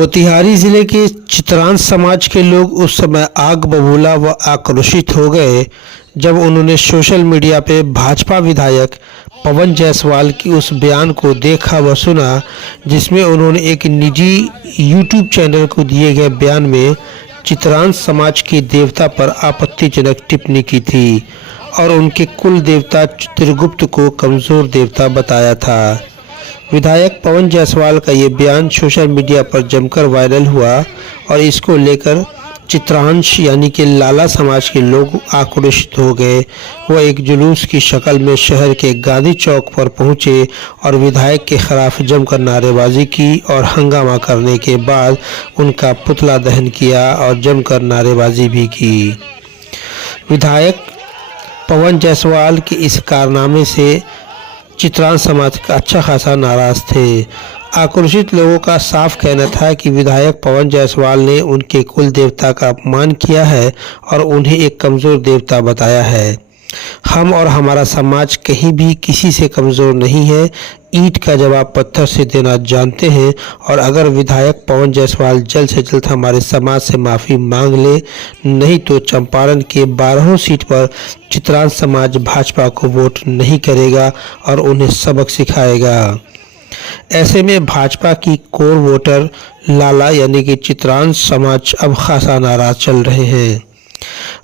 मोतिहारी जिले के चित्रांश समाज के लोग उस समय आग बबूला व आक्रोशित हो गए जब उन्होंने सोशल मीडिया पे भाजपा विधायक पवन जायसवाल की उस बयान को देखा व सुना जिसमें उन्होंने एक निजी यूट्यूब चैनल को दिए गए बयान में चित्रांश समाज के देवता पर आपत्तिजनक टिप्पणी की थी और उनके कुल देवता चित्रगुप्त को कमज़ोर देवता बताया था। विधायक पवन जायसवाल का ये बयान सोशल मीडिया पर जमकर वायरल हुआ और इसको लेकर चित्रांश यानी कि लाला समाज के लोग आक्रोशित हो गए। वह एक जुलूस की शक्ल में शहर के गांधी चौक पर पहुंचे और विधायक के खिलाफ जमकर नारेबाजी की और हंगामा करने के बाद उनका पुतला दहन किया और जमकर नारेबाजी भी की। विधायक पवन जायसवाल के इस कारनामे से चित्रांश समाज का अच्छा खासा नाराज थे। आक्रोशित लोगों का साफ कहना था कि विधायक पवन जायसवाल ने उनके कुल देवता का अपमान किया है और उन्हें एक कमज़ोर देवता बताया है। हम और हमारा समाज कहीं भी किसी से कमज़ोर नहीं है, ईंट का जवाब पत्थर से देना जानते हैं और अगर विधायक पवन जायसवाल जल्द से जल्द हमारे समाज से माफ़ी मांग ले, नहीं तो चंपारण के 12 सीट पर चित्रांश समाज भाजपा को वोट नहीं करेगा और उन्हें सबक सिखाएगा। ऐसे में भाजपा की कोर वोटर लाला यानी कि चित्रांश समाज अब खासा नाराज चल रहे हैं।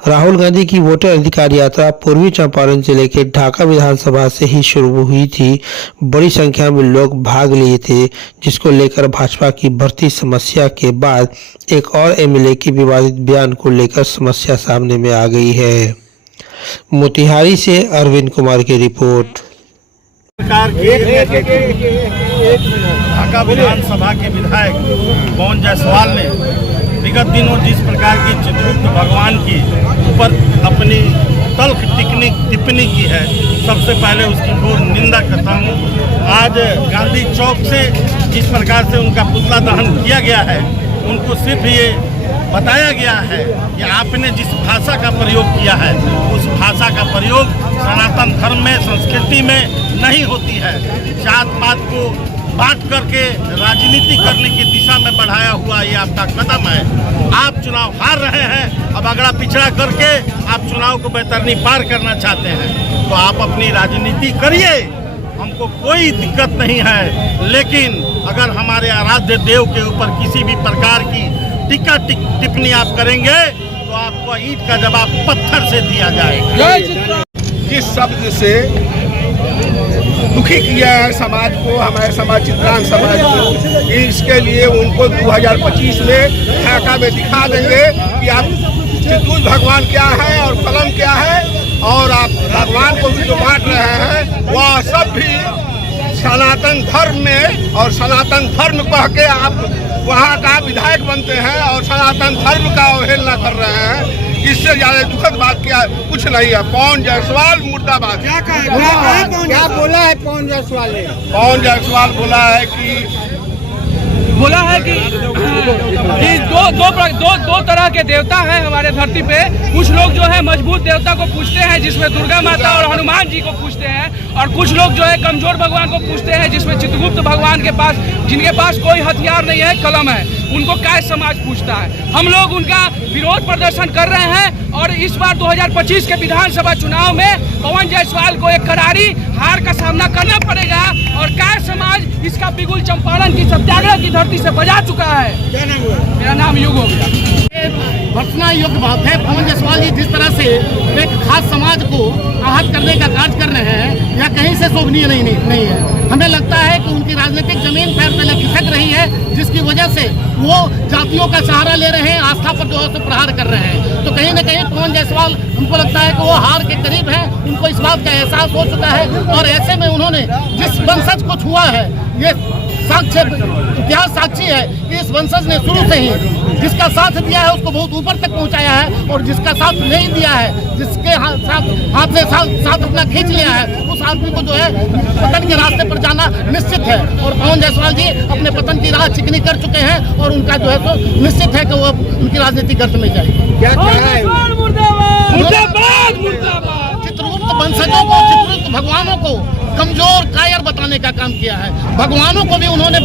राहुल गांधी की वोटर अधिकार यात्रा पूर्वी चंपारण जिले के ढाका विधानसभा से ही शुरू हुई थी। बड़ी संख्या में लोग भाग लिए थे, जिसको लेकर भाजपा की बढ़ती समस्या के बाद एक और एमएलए की विवादित बयान को लेकर समस्या सामने में आ गई है। मोतिहारी से अरविंद कुमार की रिपोर्ट। ढाका विधानसभा के विधायक पवन जायसवाल ने विगत दिनों जिस प्रकार की चित्रगुप्त भगवान की ऊपर अपनी तल्ख टिप्पणी की है, सबसे पहले उसकी घोर निंदा करता हूँ। आज गांधी चौक से जिस प्रकार से उनका पुतला दहन किया गया है, उनको सिर्फ ये बताया गया है कि आपने जिस भाषा का प्रयोग किया है उस भाषा का प्रयोग सनातन धर्म में, संस्कृति में नहीं होती है। जात पात को बांट करके राजनीति करने की दिशा में बढ़ाया हुआ ये आपका कदम है। आप चुनाव हार रहे हैं, अब अगड़ा पिछड़ा करके आप चुनाव को बेतरनी पार करना चाहते हैं तो आप अपनी राजनीति करिए, हमको कोई दिक्कत नहीं है। लेकिन अगर हमारे आराध्य देव के ऊपर किसी भी प्रकार की टीका टिप्पणी आप करेंगे तो आपको ईंट का जवाब पत्थर से दिया जाएगा। जिस शब्द से दुखी किया है समाज को, हमारे समाज चित्रांश समाज को, इसके लिए उनको 2025 में ढाका में दिखा देंगे कि आप चित्रगुप्त भगवान क्या है और कलम क्या है, और आप भगवान को भी जो बांट रहे हैं वह सब भी सनातन धर्म में और सनातन धर्म कह के आप वहाँ का विधायक बनते हैं और सनातन धर्म का अवहेलना कर रहे हैं। इससे ज्यादा दुखद बात क्या कुछ नहीं है। पवन जायसवाल मुर्दाबाद। क्या बोला है पवन जायसवाल ने? पवन जायसवाल बोला है कि दो तरह के देवता हैं हमारे धरती पे। कुछ लोग जो है मजबूत देवता को पूजते हैं जिसमें दुर्गा माता और हनुमान जी को पूजते हैं, और कुछ लोग जो है कमजोर भगवान को पूजते हैं जिसमें चित्रगुप्त भगवान के पास, जिनके पास कोई हथियार नहीं है, कलम है, उनको काय समाज पूजता है। हम लोग उनका विरोध प्रदर्शन कर रहे हैं और इस बार 2025 के विधानसभा चुनाव में पवन जायसवाल को एक करारी हार का सामना करना पड़ेगा और काय समाज इसका बिगुल चंपारण की सत्याग्रह की धरती से बजा चुका है। क्या नाम हुआ? मेरा नाम युग हो गया। भर्त्सना योग्य बात है। पवन जायसवाल जी जिस तरह से एक खास समाज को आहत करने का कार्य कर रहे हैं या कहीं से शोभनीय नहीं है। हमें लगता है कि उनकी राजनीतिक जमीन पैर तले खिसक रही है, जिसकी वजह से वो जातियों का सहारा ले रहे हैं, आस्था पर जो है तो प्रहार कर रहे हैं। तो कहीं न कहीं पवन जायसवाल, हमको लगता है कि वो हार के करीब है, उनको इस बात का एहसास हो चुका है और ऐसे में उन्होंने जिस वंशज को छुआ है, ये इतिहास साक्षी है कि इस वंशज ने शुरू से ही जिसका साथ दिया है उसको बहुत ऊपर तक पहुंचाया है, और जिसका साथ नहीं दिया है, जिसके हाथ से साथ अपना खींच लिया है, उस आदमी को जो है पतन के रास्ते पर जाना निश्चित है। और पवन जायसवाल जी अपने पतन की राह चिकनी कर चुके हैं और उनका जो है तो निश्चित है कि वो उनकी राजनीति गर्त में जाएगी। क्या है? चित्रगुप्त वंशजों को, चित्रगुप्त भगवानों को कमजोर कायर बताने का काम किया है। भगवानों को भी उन्होंने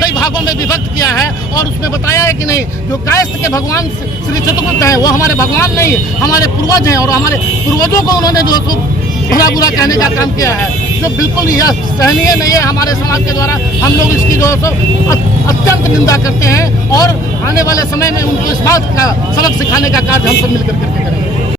कई भागों में विभक्त किया है और उसमें बताया है कि नहीं, जो कायस्थ के भगवान श्री चित्रगुप्त हैं वो हमारे भगवान नहीं, हमारे पूर्वज हैं और हमारे पूर्वजों को उन्होंने जो है भला बुरा कहने का काम किया है, जो बिल्कुल यह सहनीय नहीं है। हमारे समाज के द्वारा हम लोग इसकी जो है अत्यंत निंदा करते हैं और आने वाले समय में उनको इस बात का सबक सिखाने का कार्य हम सब मिलकर करके करेंगे।